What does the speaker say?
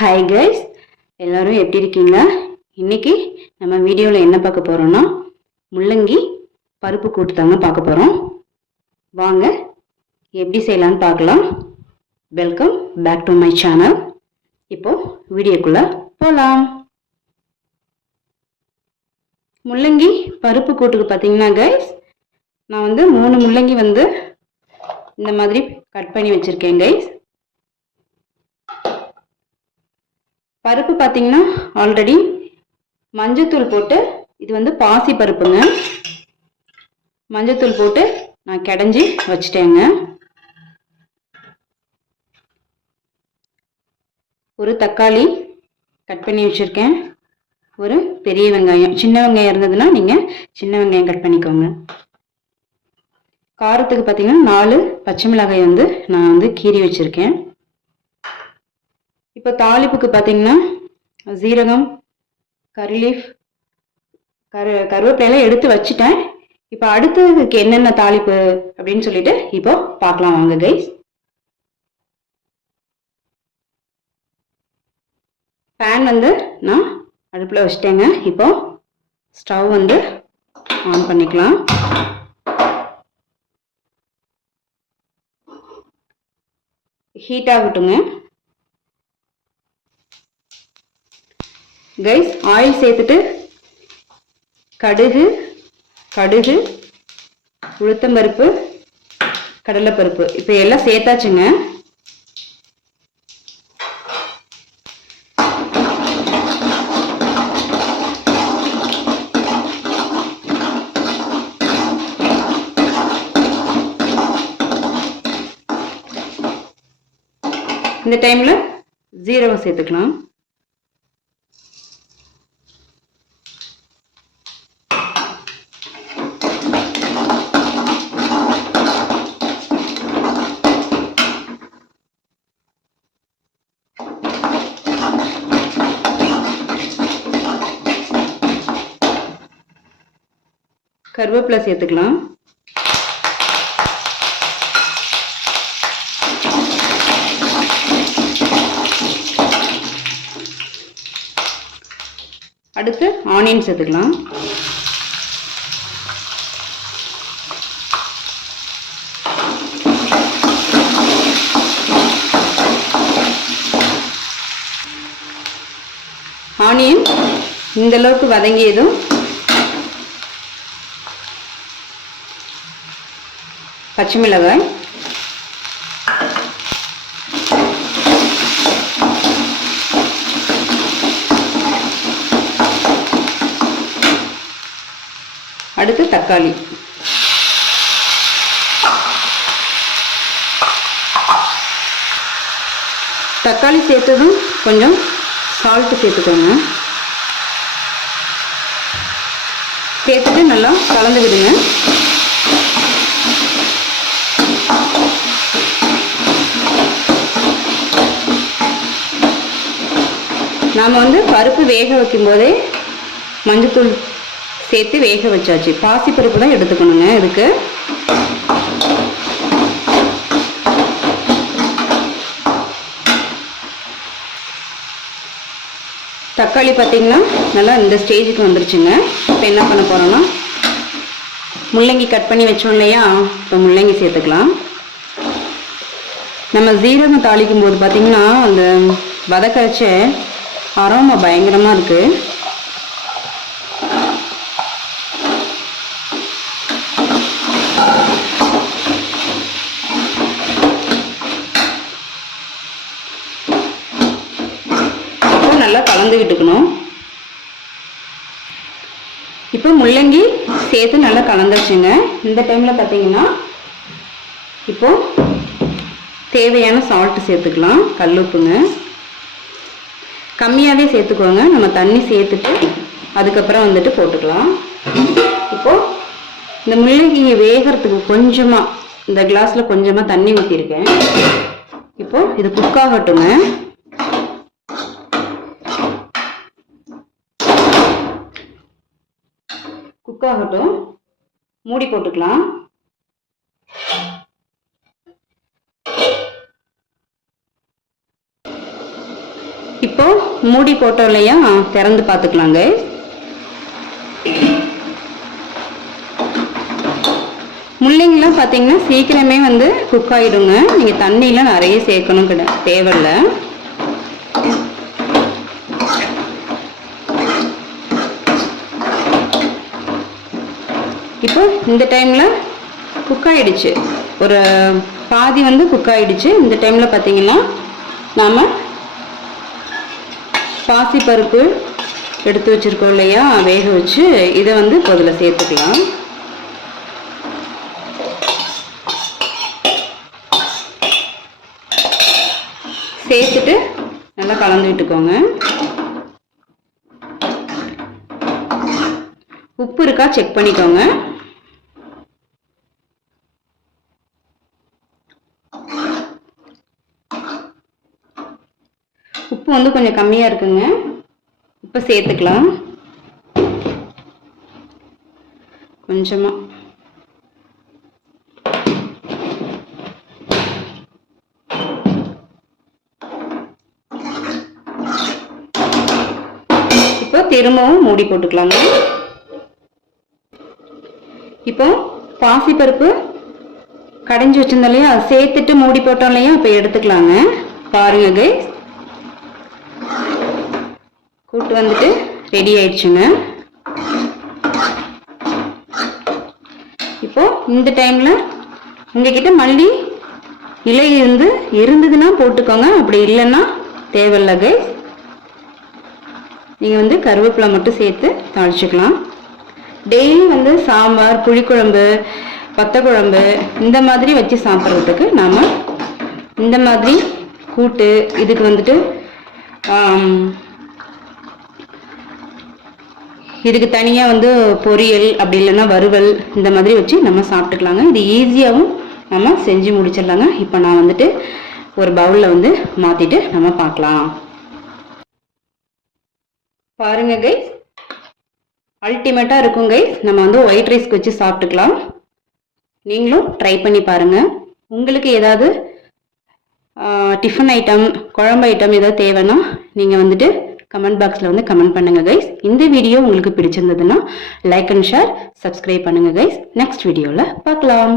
Hi guys, எல்லாரும் எப்படி இருக்கீங்க? இன்னைக்கு நம்ம வீடியோவில் என்ன பார்க்க போறோம்னா முள்ளங்கி பருப்பு கூட்டு தாங்க பார்க்க போறோம். வாங்க எப்படி செய்யலாம்னு பார்க்கலாம். Welcome back to my channel. இப்போ வீடியோக்குள்ள போகலாம். முள்ளங்கி பருப்பு கூட்டுக்கு பார்த்தீங்கன்னா கைஸ், நான் 3 முள்ளங்கி இந்த மாதிரி கட் பண்ணி வச்சிருக்கேன் கைஸ். பருப்பு பார்த்தீங்கன்னா ஆல்ரெடி மஞ்சத்தூள் போட்டு, இது பாசி பருப்புங்க, மஞ்சத்தூள் போட்டு நான் கடைஞ்சி வச்சிட்டேங்க. ஒரு தக்காளி கட் பண்ணி வச்சிருக்கேன். ஒரு பெரிய வெங்காயம், சின்ன வெங்காயம் இருந்ததுன்னா நீங்கள் சின்ன வெங்காயம் கட் பண்ணிக்கோங்க. காரத்துக்கு பார்த்தீங்கன்னா 4 பச்சை மிளகாய் நான் கீறி வச்சிருக்கேன். இப்போ தாளிப்புக்கு பார்த்தீங்கன்னா சீரகம், கறிலீஃப், கருவேப்பிலையெல்லாம் எடுத்து வச்சுட்டேன். இப்போ அடுத்ததுக்கு என்னென்ன தாளிப்பு அப்படின்னு சொல்லிட்டு இப்போ பார்க்கலாம் வாங்க கைஸ். பேன் நான் அடுப்பில் வச்சுட்டேங்க. இப்போ ஸ்டவ் ஆன் பண்ணிக்கலாம். ஹீட் ஆகட்டுங்க கைஸ். ஆயில் சேர்த்துட்டு கடுகு, உளுத்தம்பருப்பு, கடலைப்பருப்பு இப்போ எல்லாம் சேர்த்தாச்சுங்க. இந்த டைம்ல ஜீரகம் சேர்த்துக்கலாம். கருவேப்பிலை சேர்த்துக்கலாம். அடுத்து ஆனியன் சேர்த்துக்கலாம். ஆனியன் இந்த அளவுக்கு வதங்கியதும் பச்சை மிளகாய், அடுத்து தக்காளி, தக்காளி சேர்த்ததும் கொஞ்சம் சால்ட் சேர்த்துக்கோங்க. சேர்த்துட்டு நல்லா கலந்து விடுங்க. நாம் பருப்பு வேக வைக்கும் போதே மஞ்சத்தூள் சேர்த்து வேக வச்சாச்சு. பாசி பருப்பு தான் எடுத்துக்கணுங்க இதுக்கு. தக்காளி பார்த்தீங்கன்னா நல்லா இந்த ஸ்டேஜுக்கு வந்துருச்சுங்க. இப்போ என்ன பண்ண போகிறோம்னா முள்ளங்கி கட் பண்ணி வச்சோம் இல்லையா, இப்போ முள்ளங்கி சேர்த்துக்கலாம். நம்ம ஜீரகம் தாளிக்கும் போது பார்த்தீங்கன்னா அந்த வதக்கரைச்ச அரோமா பயங்கரமாக இருக்குது. நல்லா கலந்து விட்டுக்கணும். இப்போ முள்ளங்கி சேர்த்து நல்லா கலந்துருச்சுங்க. இந்த டைமில் பார்த்தீங்கன்னா இப்போ தேவையான சால்ட்டு சேர்த்துக்கலாம். கல்லுப்புங்க கம்மியாகவே சேர்த்துக்கோங்க. நம்ம தண்ணி சேர்த்துட்டு அதுக்கப்புறம் போட்டுக்கலாம். இப்போது இந்த முள்ளங்கியை வேகிறதுக்கு கொஞ்சமாக இந்த கிளாஸில் கொஞ்சமாக தண்ணி ஊற்றிருக்கேன். இப்போது இது குக் ஆகட்டுங்க. குக் ஆகட்டும், மூடி போட்டுக்கலாம். இப்போ மூடி போட்டோம் இல்லையா, திறந்து பார்த்துக்கலாங்க. முள்ளங்கிலாம் பார்த்தீங்கன்னா சீக்கிரமே வந்து குக் ஆகிடுங்க. நீங்கள் தண்ணியெலாம் நிறைய சேர்க்கணும் தேவையில்லை. இப்போ இந்த டைமில் குக் ஆகிடுச்சு, ஒரு பாதி வந்து குக் ஆகிடுச்சு. இந்த டைமில் பார்த்தீங்கன்னா நாம் பாசிப்பருப்பு எடுத்து வச்சுருக்கோம் இல்லையா, வேக வச்சு இதை வந்து இதில் சேர்த்துக்கலாம். சேர்த்துட்டு நல்லா கலந்து விட்டுக்கோங்க. உப்பு இருக்கா செக் பண்ணிக்கோங்க. உப்பு வந்து கொஞ்சம் கம்மியாக இருக்குங்க, உப்பு சேர்த்துக்கலாம் கொஞ்சமாக. இப்போ திரும்பவும் மூடி போட்டுக்கலாங்க. இப்போ பாசிப்பருப்பு கடைஞ்சி வச்சிருந்தோம் இல்லையா, சேர்த்துட்டு மூடி போட்டோம் இல்லையா, இப்போ எடுத்துக்கலாங்க. பாருங்க கைஸ், கூட்டு வந்துட்டு ரெடி ஆயிடுச்சுங்க. இப்போ இந்த டைம்ல உங்ககிட்ட மல்லி இலை இருந்ததுன்னா போட்டுக்கோங்க, அப்படி இல்லைன்னா தேவையில்லை கைஸ். நீங்கள் வந்து கருவேப்பிலை மட்டும் சேர்த்து தாளிச்சுக்கலாம். டெய்லி வந்து சாம்பார், புளிக்குழம்பு, வத்தக்குழம்பு இந்த மாதிரி வச்சு சாப்பிட்றதுக்கு நாம் இந்த மாதிரி கூட்டு, இதுக்கு வந்துட்டு இதுக்கு தனியாக வந்து பொரியல், அப்படி இல்லைன்னா வறுவல், இந்த மாதிரி வச்சு நம்ம சாப்பிட்டுக்கலாங்க. இது ஈஸியாகவும் நம்ம செஞ்சு முடிச்சிடலாங்க. இப்போ நான் வந்துட்டு ஒரு பவுலில் வந்து மாற்றிட்டு நம்ம பார்க்கலாம். பாருங்க கைஸ், அல்டிமேட்டாக இருக்கும் கைஸ். நம்ம வந்து ஒயிட் ரைஸ்க்கு வச்சு சாப்பிட்டுக்கலாம். நீங்களும் ட்ரை பண்ணி பாருங்கள். உங்களுக்கு ஏதாவது டிஃபன் ஐட்டம், குழம்பு ஐட்டம் ஏதாவது தேவைன்னா நீங்கள் வந்துட்டு கமெண்ட் பாக்ஸில் வந்து கமெண்ட் பண்ணுங்கள் கைஸ். இந்த வீடியோ உங்களுக்கு பிடிச்சிருந்ததுன்னா லைக் அண்ட் ஷேர், சப்ஸ்கிரைப் பண்ணுங்கள் கைஸ். நெக்ஸ்ட் வீடியோவில் பார்க்கலாம்.